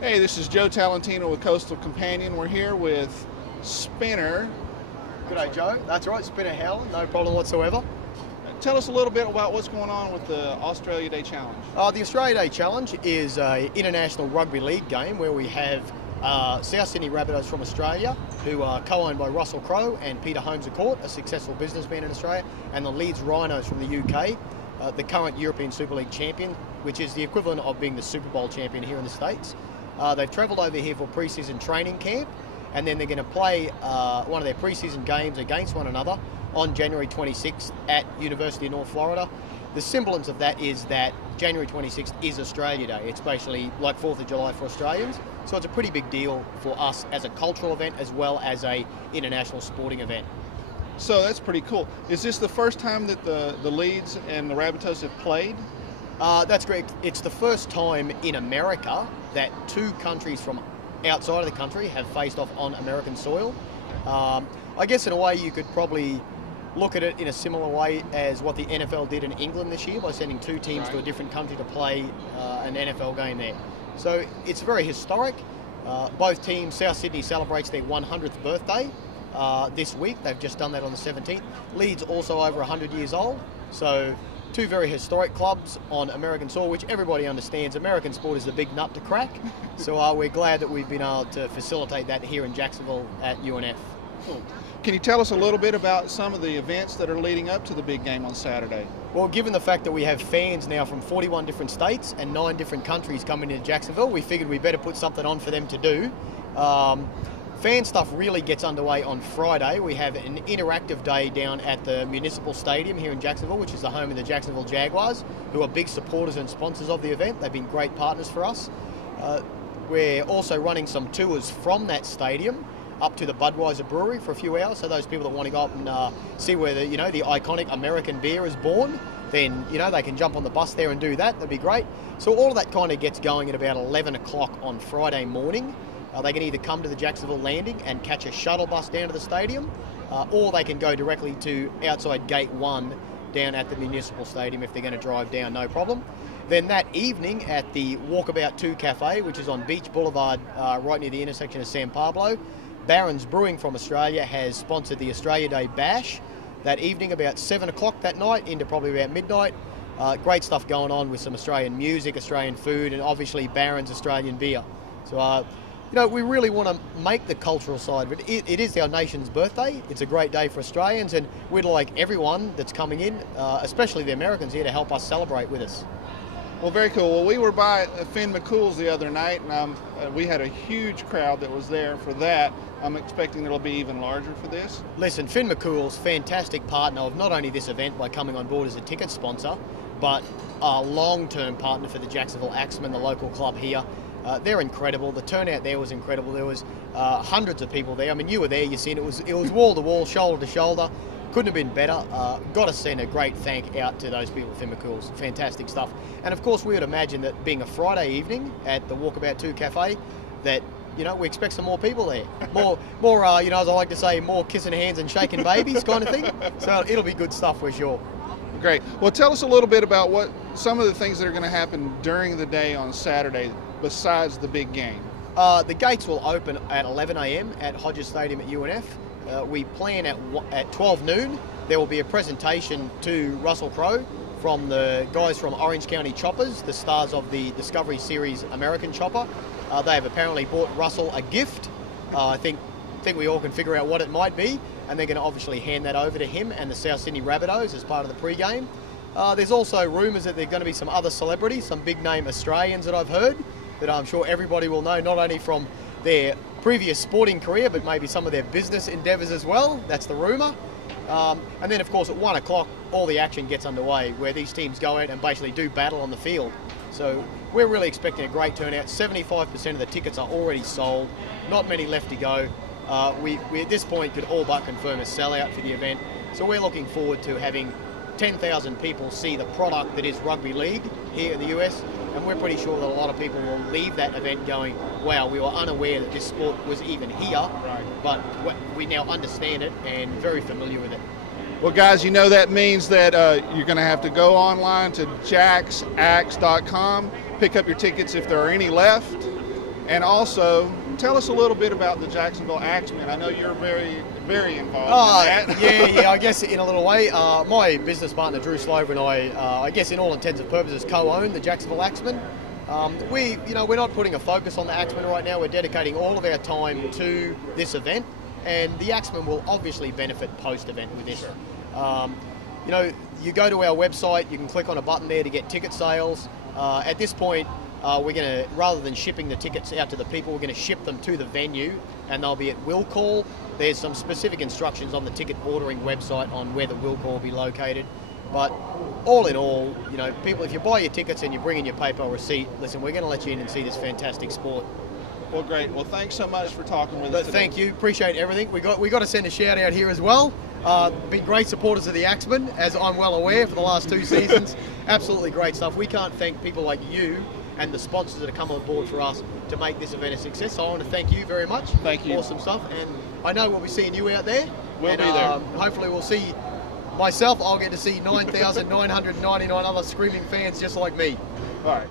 Hey, this is Joe Talentino with Coastal Companion. We're here with Spinner. G'day Joe, that's right, Spinner Howland, no problem whatsoever. Tell us a little bit about what's going on with the Australia Day Challenge. The Australia Day Challenge is an international rugby league game where we have South Sydney Rabbitohs from Australia, who are co-owned by Russell Crowe and Peter Holmes-A-Court, a successful businessman in Australia, and the Leeds Rhinos from the UK, the current European Super League champion, which is the equivalent of being the Super Bowl champion here in the States. They've travelled over here for pre-season training camp, and then they're going to play one of their pre-season games against one another on January 26th at University of North Florida. The semblance of that is that January 26th is Australia Day. It's basically like 4th of July for Australians. So it's a pretty big deal for us as a cultural event as well as a international sporting event. So that's pretty cool. Is this the first time that the Leeds and the Rabbitohs have played? That's correct. It's the first time in America that two countries from outside of the country have faced off on American soil. I guess in a way you could probably look at it in a similar way as what the NFL did in England this year by sending two teams to a different country to play an NFL game there. So it's very historic. Both teams, South Sydney celebrates their 100th birthday this week. They've just done that on the 17th. Leeds also over 100 years old. So two very historic clubs on American soil, which everybody understands. American sport is the big nut to crack. So we're glad that we've been able to facilitate that here in Jacksonville at UNF. Cool. Can you tell us a little bit about some of the events that are leading up to the big game on Saturday? Well, given the fact that we have fans now from 41 different states and 9 different countries coming into Jacksonville, we figured we better put something on for them to do. Fan stuff really gets underway on Friday. We have an interactive day down at the Municipal Stadium here in Jacksonville, which is the home of the Jacksonville Jaguars, who are big supporters and sponsors of the event. They've been great partners for us. We're also running some tours from that stadium up to the Budweiser Brewery for a few hours. So those people that want to go up and see where the iconic American beer is born, then they can jump on the bus there and do that. That'd be great. So all of that kind of gets going at about 11 o'clock on Friday morning. They can either come to the Jacksonville landing and catch a shuttle bus down to the stadium, or they can go directly to outside Gate 1 down at the Municipal Stadium if they're going to drive down, no problem. Then that evening at the Walkabout 2 Cafe, which is on Beach Boulevard right near the intersection of San Pablo, Barron's Brewing from Australia has sponsored the Australia Day Bash that evening about 7 o'clock that night into probably about midnight. Great stuff going on with some Australian music, Australian food, and obviously Barron's Australian beer. So, we really want to make the cultural side of it. It is our nation's birthday. It's a great day for Australians, and we'd like everyone that's coming in, especially the Americans here, to help us celebrate with us. Well, very cool. Well, we were by Finn McCool's the other night, and we had a huge crowd that was there for that. I'm expecting it'll be even larger for this. Listen, Finn McCool's fantastic partner of not only this event by coming on board as a ticket sponsor, but a long-term partner for the Jacksonville Axemen, the local club here. They're incredible. The turnout there was incredible. There was hundreds of people there. I mean, you were there. You seen it was wall to wall, shoulder to shoulder. Couldn't have been better. Got to send a great thank out to those people at Finn McCool's. Fantastic stuff. And of course, we would imagine that being a Friday evening at the Walkabout 2 Cafe, that we expect some more people there. More, as I like to say, more kissing hands and shaking babies kind of thing. So it'll be good stuff for sure. Great. Well, tell us a little bit about what some of the things that are going to happen during the day on Saturday besides the big game. The gates will open at 11 a.m. at Hodges Stadium at UNF. We plan at 12 noon. There will be a presentation to Russell Crowe from the guys from Orange County Choppers, the stars of the Discovery Series American Chopper. They have apparently bought Russell a gift. I think we all can figure out what it might be, and they're going to obviously hand that over to him and the South Sydney Rabbitohs as part of the pre-game. There's also rumours that there are going to be some other celebrities, some big-name Australians that I've heard, that I'm sure everybody will know, not only from their previous sporting career, but maybe some of their business endeavours as well. That's the rumour. And then, of course, at 1 o'clock, all the action gets underway, where these teams go out and basically do battle on the field. So we're really expecting a great turnout. 75% of the tickets are already sold. Not many left to go. We at this point could all but confirm a sellout for the event. So we're looking forward to having 10,000 people see the product that is rugby league here in the US, and we're pretty sure that a lot of people will leave that event going, wow, we were unaware that this sport was even here, but we now understand it and very familiar with it. Well, guys, that means that you're going to have to go online to jacksax.com, pick up your tickets if there are any left, And also, tell us a little bit about the Jacksonville Axemen. I know you're very, very involved in that. Yeah, I guess in a little way. My business partner, Drew Slover, and I guess in all intents and purposes, co-own the Jacksonville Axemen. We're not putting a focus on the Axemen right now. We're dedicating all of our time to this event, and the Axemen will obviously benefit post-event with this. You go to our website, you can click on a button there to get ticket sales. At this point, we're going to, rather than shipping the tickets out to the people, we're going to ship them to the venue, and they'll be at will call. There's some specific instructions on the ticket ordering website on where the will call will be located. But all in all, people, if you buy your tickets and you bring in your PayPal receipt, listen, we're going to let you in and see this fantastic sport. Well, great. Well, thanks so much for talking with us today. Thank you. Appreciate everything. We got to send a shout out here as well. Been great supporters of the Axemen, as I'm well aware, for the last 2 seasons. Absolutely great stuff. We can't thank people like you and the sponsors that have come on board for us to make this event a success. So I want to thank you very much. Thank you. Awesome stuff. And I know we'll be seeing you out there. We'll be there. Hopefully we'll see myself. I'll get to see 9,999 other screaming fans just like me. All right.